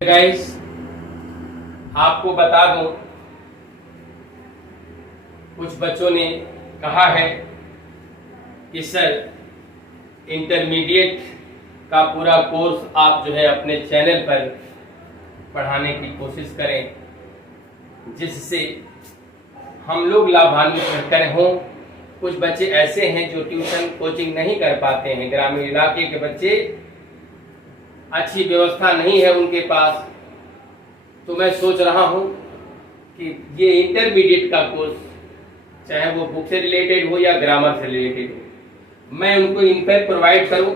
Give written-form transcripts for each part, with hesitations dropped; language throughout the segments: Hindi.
गाइस, आपको बता दूं, कुछ बच्चों ने कहा है कि सर इंटरमीडिएट का पूरा कोर्स आप जो है अपने चैनल पर पढ़ाने की कोशिश करें, जिससे हम लोग लाभान्वित कर हों। कुछ बच्चे ऐसे हैं जो ट्यूशन कोचिंग नहीं कर पाते हैं, ग्रामीण इलाके के बच्चे, अच्छी व्यवस्था नहीं है उनके पास। तो मैं सोच रहा हूं कि ये इंटरमीडिएट का कोर्स, चाहे वो बुक से रिलेटेड हो या ग्रामर से रिलेटेड हो, मैं उनको इन पर प्रोवाइड करूं।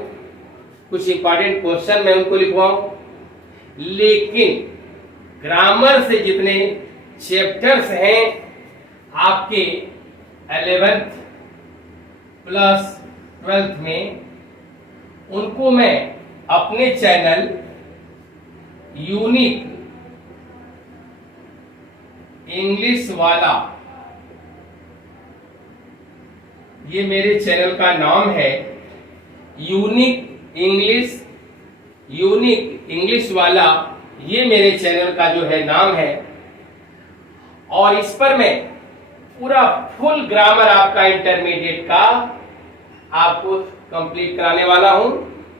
कुछ इंपॉर्टेंट क्वेश्चन मैं उनको लिखवाऊं, लेकिन ग्रामर से जितने चैप्टर्स हैं आपके 11th प्लस 12th में, उनको मैं अपने चैनल यूनिक इंग्लिश वाला, ये मेरे चैनल का नाम है, यूनिक इंग्लिश वाला, ये मेरे चैनल का जो है नाम है। और इस पर मैं पूरा फुल ग्रामर आपका इंटरमीडिएट का आपको कंप्लीट कराने वाला हूं।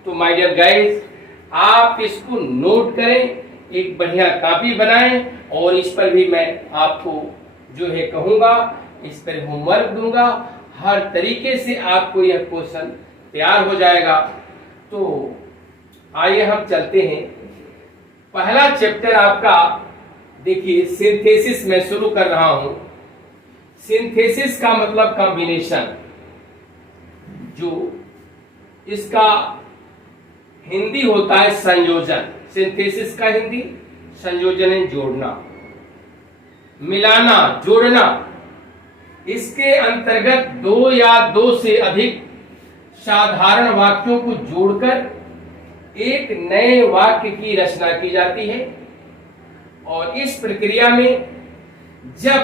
तो माय डियर गाइस, आप इसको नोट करें, एक बढ़िया कॉपी बनाएं, और इस पर भी मैं आपको जो है कहूंगा, इस पर होमवर्क दूंगा। हर तरीके से आपको यह क्वेश्चन तैयार हो जाएगा। तो आइए हम चलते हैं। पहला चैप्टर आपका देखिए, सिंथेसिस में शुरू कर रहा हूं। सिंथेसिस का मतलब कॉम्बिनेशन, जो इसका हिंदी होता है संयोजन। सिंथेसिस का हिंदी संयोजन है जोड़ना, मिलाना, जोड़ना। इसके अंतर्गत दो या दो से अधिक साधारण वाक्यों को जोड़कर एक नए वाक्य की रचना की जाती है। और इस प्रक्रिया में जब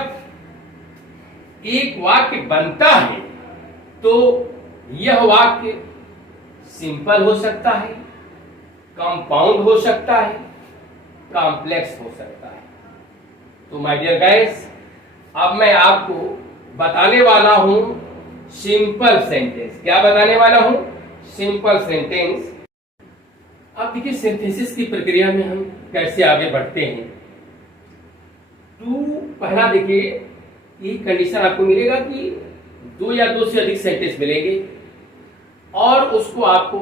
एक वाक्य बनता है तो यह वाक्य सिंपल हो सकता है, कंपाउंड हो सकता है, कॉम्प्लेक्स हो सकता है। तो माय डियर गाइस, अब मैं आपको बताने वाला हूं सिंपल सेंटेंस। क्या बताने वाला हूं? Simple sentence. अब देखिए, सिंथेसिस की प्रक्रिया में हम कैसे आगे बढ़ते हैं। तो पहला देखिए, ये कंडीशन आपको मिलेगा कि दो या दो से अधिक सेंटेंस मिलेंगे, और उसको आपको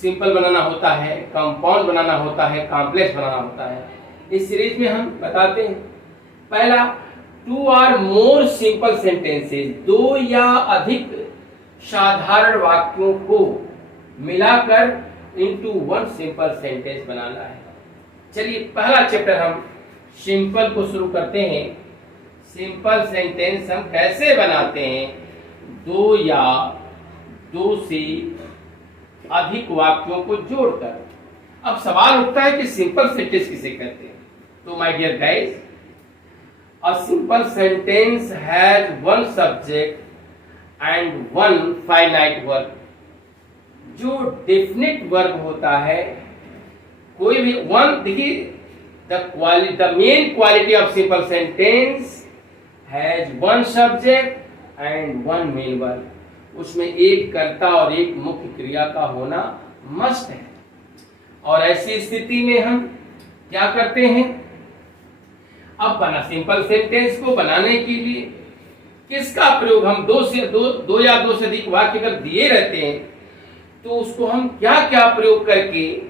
सिंपल बनाना होता है, कंपाउंड बनाना होता है, कॉम्प्लेक्स बनाना होता है। इस सीरीज में हम बताते हैं। पहला, 2 or more सिंपल सेंटेंसेस, दो या अधिक साधारण वाक्यों को मिलाकर इनटू वन सिंपल सेंटेंस बनाना है। चलिए, पहला चैप्टर हम सिंपल को शुरू करते हैं। सिंपल सेंटेंस हम कैसे बनाते हैं? दो या दो से अधिक वाक्यों को जोड़कर। अब सवाल उठता है कि सिंपल सेंटेंस किसे कहते हैं। तो my dear guys, a simple sentence has one subject and one finite verb. जो डेफिनेट वर्ब होता है, कोई भी वन, देखिए, the main quality of simple sentence has one subject and one main verb. उसमें एक कर्ता और एक मुख्य क्रिया का होना मस्ट है। और ऐसी स्थिति में हम क्या करते हैं? अब बना सिंपल सेंटेंस को बनाने के लिए किसका प्रयोग हम दो या दो से अधिक वाक्य अगर दिए रहते हैं, तो उसको हम क्या क्या प्रयोग करके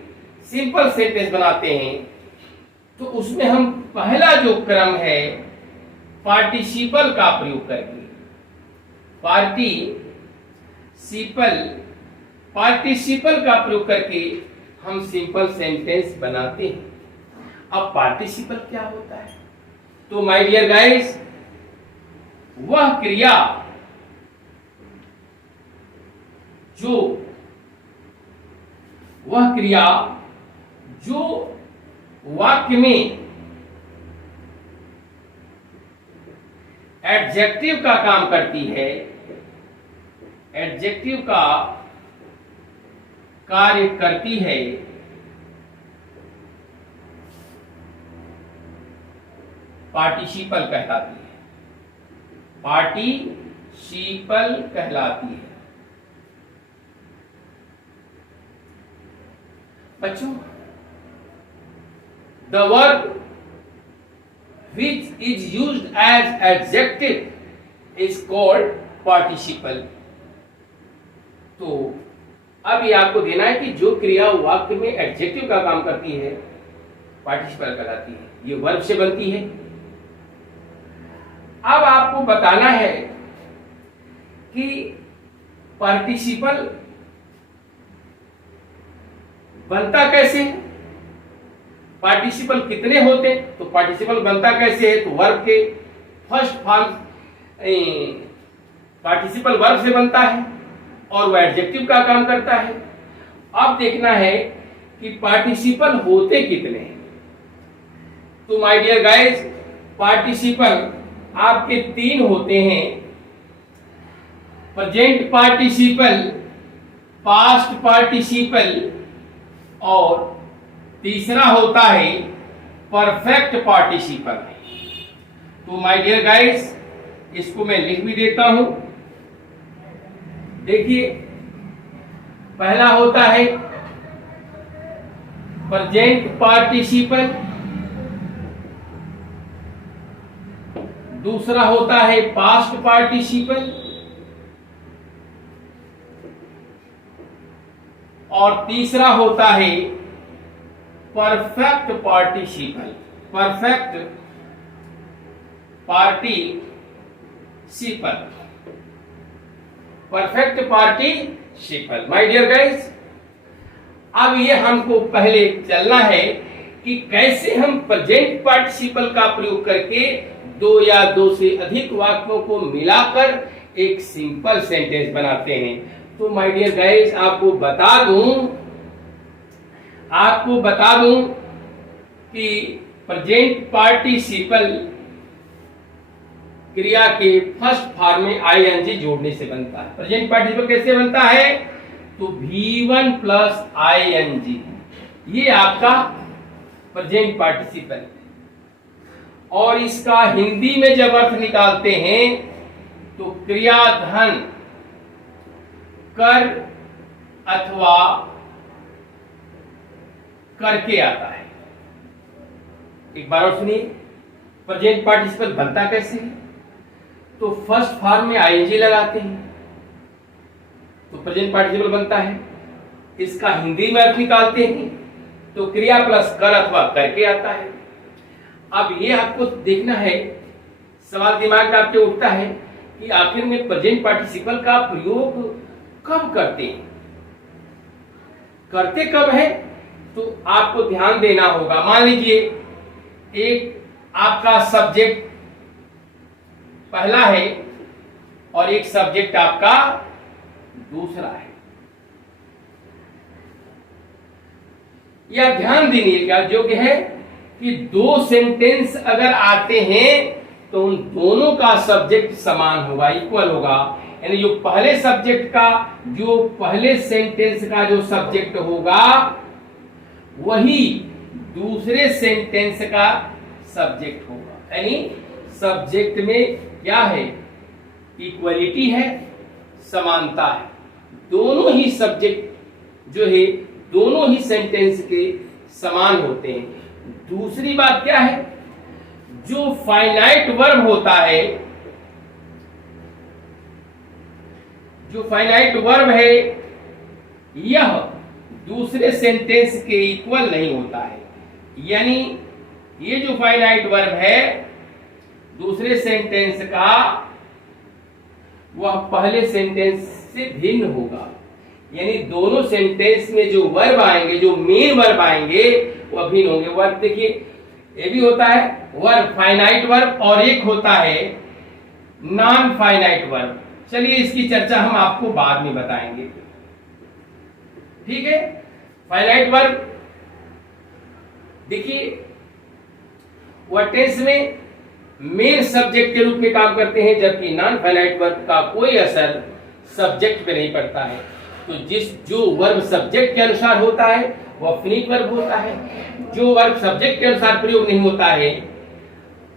सिंपल सेंटेंस बनाते हैं। तो उसमें हम पहला जो क्रम है, पार्टिसिपल का प्रयोग करके, पार्टिसिपल का प्रयोग करके हम सिंपल सेंटेंस बनाते हैं। अब पार्टिसिपल क्या होता है? तो माय डियर गाइस, वह क्रिया जो वाक्य में एडजेक्टिव का काम करती है, एडजेक्टिव का कार्य करती है, पार्टिसिपल कहलाती है, पार्टिसिपल कहलाती है। बच्चों, the verb which is used as adjective is called participle। तो अब ये आपको देना है कि जो क्रिया वाक्य में एडजेक्टिव का काम करती है पार्टिसिपल कहलाती है, ये वर्ब से बनती है। अब आपको बताना है कि पार्टिसिपल बनता कैसे है, पार्टिसिपल कितने होते, तो पार्टिसिपल बनता कैसे है, तो वर्ब के फर्स्ट फॉर्म पार्टिसिपल वर्ब से बनता है और वह एडजेक्टिव का काम करता है। अब देखना है कि पार्टिसिपल होते कितने हैं। तो माय डियर गाइस, पार्टिसिपल आपके 3 होते हैं, प्रेजेंट पार्टिसिपल, पास्ट पार्टिसिपल और तीसरा होता है परफेक्ट पार्टिसिपल। तो माय डियर गाइस, इसको मैं लिख भी देता हूं। देखिए, पहला होता है प्रेजेंट पार्टिसिपल, दूसरा होता है पास्ट पार्टिसिपल और तीसरा होता है perfect participle, perfect participle, perfect participle. My dear guys, अब ये हमको पहले चलना है कि कैसे हम प्रेजेंट पार्टिसिपल का प्रयोग करके 2 या 2 से अधिक वाक्यों को मिलाकर एक सिंपल सेंटेंस बनाते हैं। तो माय डियर गाइस, आपको बता दूं कि प्रेजेंट पार्टिसिपल क्रिया के फर्स्ट फॉर्म में आईएनजी जोड़ने से बनता है। प्रेजेंट पार्टिसिपल कैसे बनता है, तो V1 प्लस आईएनजी, ये आपका प्रेजेंट पार्टिसिपल। और इसका हिंदी में जब अर्थ निकालते हैं तो क्रियाधन कर अथवा करके आता है। एक बार और सुनिए, प्रेजेंट पार्टिसिपल बनता कैसे है, तो फर्स्ट फॉर्म में आईएनजी लगाते हैं तो प्रेजेंट पार्टिसिपल बनता है। इसका हिंदी में अर्थ निकालते हैं तो क्रिया प्लस कर अथवा करके आता है। अब ये आपको देखना है, सवाल दिमाग में आपके उठता है कि आखिर में प्रेजेंट पार्टिसिपल का प्रयोग कब करते हैं, करते कब है, तो आपको ध्यान देना होगा। मान लीजिए एक आपका सब्जेक्ट पहला है और एक सब्जेक्ट आपका दूसरा है। यह ध्यान देने योग्य है कि 2 सेंटेंस अगर आते हैं तो उन दोनों का सब्जेक्ट समान होगा, इक्वल होगा। यानी जो पहले सब्जेक्ट का, जो पहले सेंटेंस का जो सब्जेक्ट होगा वही दूसरे सेंटेंस का सब्जेक्ट होगा। यानी सब्जेक्ट में क्या है, इक्वलिटी है, समानता है। दोनों ही सब्जेक्ट जो है दोनों ही सेंटेंस के समान होते हैं। दूसरी बात क्या है, जो फाइनाइट वर्ब होता है, जो फाइनाइट वर्ब है यह दूसरे सेंटेंस के इक्वल नहीं होता है। यानी ये जो फाइनाइट वर्ब है दूसरे सेंटेंस का, वह पहले सेंटेंस से भिन्न होगा। यानी दोनों सेंटेंस में जो वर्ब आएंगे, जो मेन वर्ब आएंगे, वह भिन्न होंगे। वर्ब देखिए, ये भी होता है वर्ब, फाइनाइट वर्ब, और एक होता है नॉन फाइनाइट वर्ब। चलिए इसकी चर्चा हम आपको बाद में बताएंगे, ठीक है। फाइनाइट वर्ब देखिए वह टेंस में मेन सब्जेक्ट के रूप में काम करते हैं, जबकि नॉन फाइनाइट वर्ब का कोई असर सब्जेक्ट पे नहीं पड़ता है। तो जो वर्ब सब्जेक्ट के अनुसार होता है वह फिनिट वर्ब होता है। जो वर्ब सब्जेक्ट के अनुसार प्रयोग नहीं होता है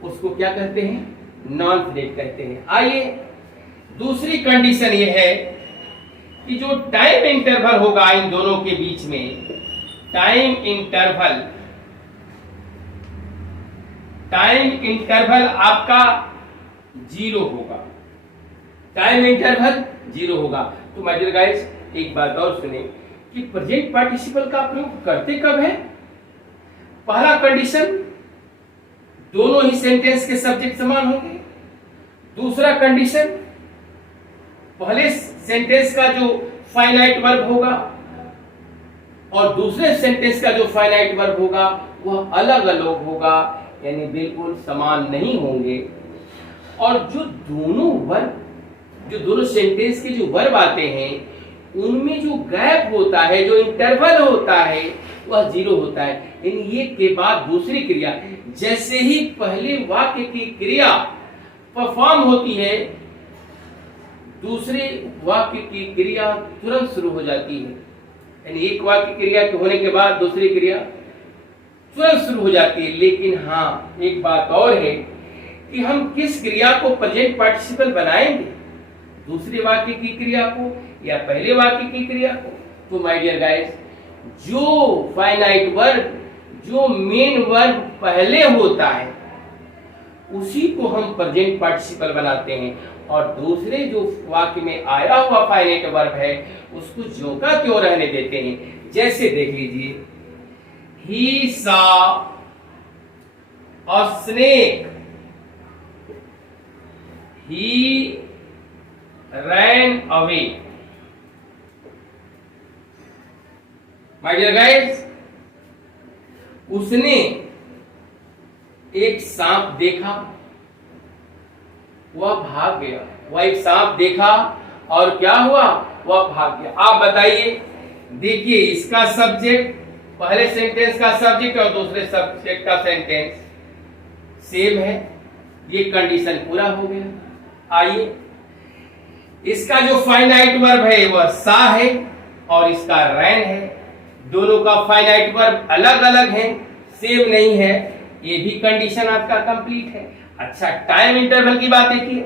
उसको क्या कहते हैं? नॉन फिनिट कहते हैं। आइए दूसरी कंडीशन ये है कि जो टाइम इंटरवल होगा इन दोनों के बीच में, टाइम इंटरवल आपका 0 होगा। टाइम इंटरवल 0 होगा। तो माय डियर गाइस, एक बात और सुने कि प्रेजेंट पार्टिसिपल का प्रयोग करते कब है? पहला कंडीशन, दोनों ही सेंटेंस के सब्जेक्ट समान होंगे। दूसरा कंडीशन, पहले सेंटेंस का जो फाइनाइट वर्ब होगा और दूसरे सेंटेंस का जो फाइनाइट वर्ब होगा वह अलग अलग होगा, यानी बिल्कुल समान नहीं होंगे। और जो दोनों सेंटेंस के जो वर्ब आते हैं उनमें जो गैप होता है, जो इंटरवल होता है, वह 0 होता है। यानी एक के बाद दूसरी क्रिया, जैसे ही पहले वाक्य की क्रिया परफॉर्म होती है, दूसरे वाक्य की क्रिया तुरंत शुरू हो जाती है। यानी एक वाक्य क्रिया के होने के बाद दूसरी क्रिया तुरंत शुरू हो जाती है। लेकिन हाँ, एक बात और है कि हम किस क्रिया को प्रेजेंट पार्टिसिपल बनाएंगे, दूसरे वाक्य की क्रिया को या पहले वाक्य की क्रिया को? तो माय डियर गाइस, जो फाइनाइट वर्ब, जो मेन वर्ब पहले होता है उसी को हम प्रेजेंट पार्टिसिपल बनाते हैं, और दूसरे जो वाक्य में आया हुआ फाइनाइट वर्ब है उसको ज्यों का त्यों रहने देते हैं। जैसे देख लीजिए, he saw a snake, he ran away। My dear guys, उसने एक सांप देखा, वह भाग गया। वह एक सांप देखा और क्या हुआ? वह भाग गया। आप बताइए, देखिए इसका सब्जेक्ट, पहले सेंटेंस का सब्जेक्ट और दूसरे सब्जेक्ट का सेंटेंस सेम है, ये कंडीशन पूरा हो गया। आइए, इसका जो फाइनाइट वर्ब है वह सा है और इसका रैन है। दोनों का फाइनाइट वर्ब अलग अलग है, सेम नहीं है, ये भी कंडीशन आपका कंप्लीट है। अच्छा, टाइम इंटरवल की बात देखिए,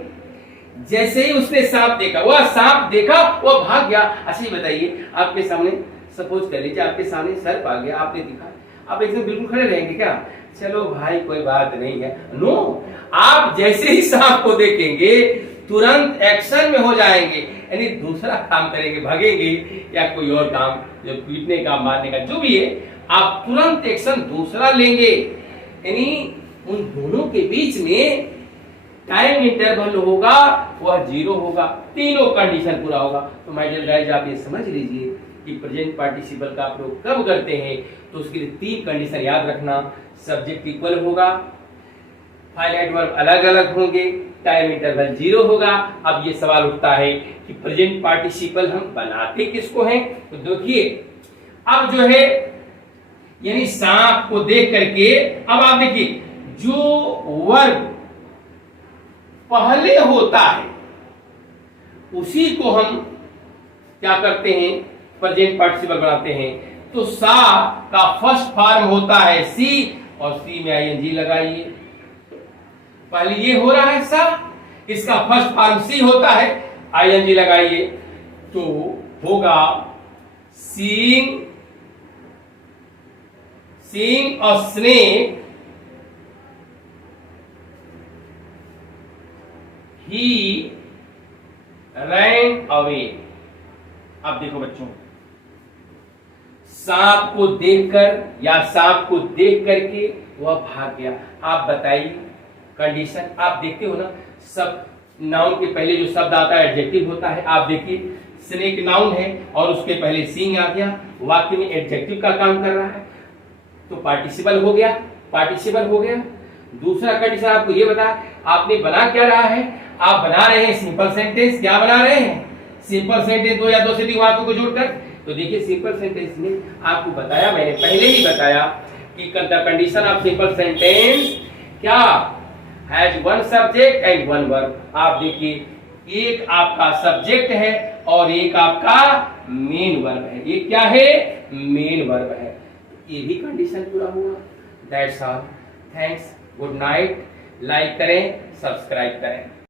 जैसे ही उसने सांप देखा, वह सांप देखा, वह भाग गया। अच्छा, ये बताइए, आपके सामने सपोज कर लीजिए आपके सामने सर्प आ गया, आपने दिखा, आप एकदम बिल्कुल खड़े रहेंगे क्या? चलो भाई कोई बात नहीं है। नो, आप जैसे ही सांप को देखेंगे तुरंत एक्शन में हो जाएंगे, यानी दूसरा काम करेंगे, भागेंगे या कोई और काम, जो पीटने का, मारने का, जो भी है, आप तुरंत एक्शन दूसरा लेंगे। यानी उन दोनों के बीच में टाइम इंटरवल होगा वह 0 होगा, तीनों कंडीशन पूरा होगा। तो माय डियर गाइस, आप ये समझ लीजिए कि प्रेजेंट पार्टिसिपल का प्रयोग कब करते हैं, तो उसके लिए 3 कंडीशन याद रखना। सब्जेक्ट इक्वल होगा, फाइनाइट वर्ब अलग अलग होंगे, टाइम इंटरवल 0 होगा। अब ये सवाल उठता है कि प्रेजेंट पार्टिसिपल हम बनाते किसको हैं? तो देखिए, अब जो है यानी सांप को देख करके, अब आप देखिए, जो वर्ब पहले होता है उसी को हम क्या करते हैं? प्रेजेंट पार्टिसिपल बनाते हैं। तो सा का फर्स्ट फॉर्म होता है सी, और सी में आईएनजी लगाइए। पहले ये हो रहा है सा, इसका फर्स्ट फॉर्म सी होता है, आईएनजी लगाइए, तो होगा seeing a snake, he ran away। अब देखो बच्चों, सांप को देखकर या सांप को देख करके वह भाग गया। आप बताइए कंडीशन, आप देखते हो ना, सब नाउन के पहले जो शब्द आता है एडजेक्टिव होता है। आप देखिए, स्नेक नाउन है और उसके पहले सीइंग आ गया, वाक्य में एडजेक्टिव का काम कर रहा है, तो पार्टिसिपल हो गया, पार्टिसिपल हो गया। दूसरा कंडीशन आपको ये बता, आपने बना क्या रहा है? आप बना रहे हैं सिंपल सेंटेंस। क्या बना रहे हैं? सिंपल सेंटेंस, 2 या 2 से अधिक वाक्यों को जोड़कर। तो देखिए, सिंपल सेंटेंस में आपको बताया, मैंने पहले ही बताया कि कंडीशन ऑफ सिंपल सेंटेंस क्या हैज 1 सब्जेक्ट एंड 1 वर्ब। आप देखिए, एक आपका सब्जेक्ट है और एक आपका मेन वर्ब है। ये क्या है? मेन वर्ब है। ये भी कंडीशन पूरा हुआ। That's all, thanks, good night. Like करें, सब्सक्राइब करें।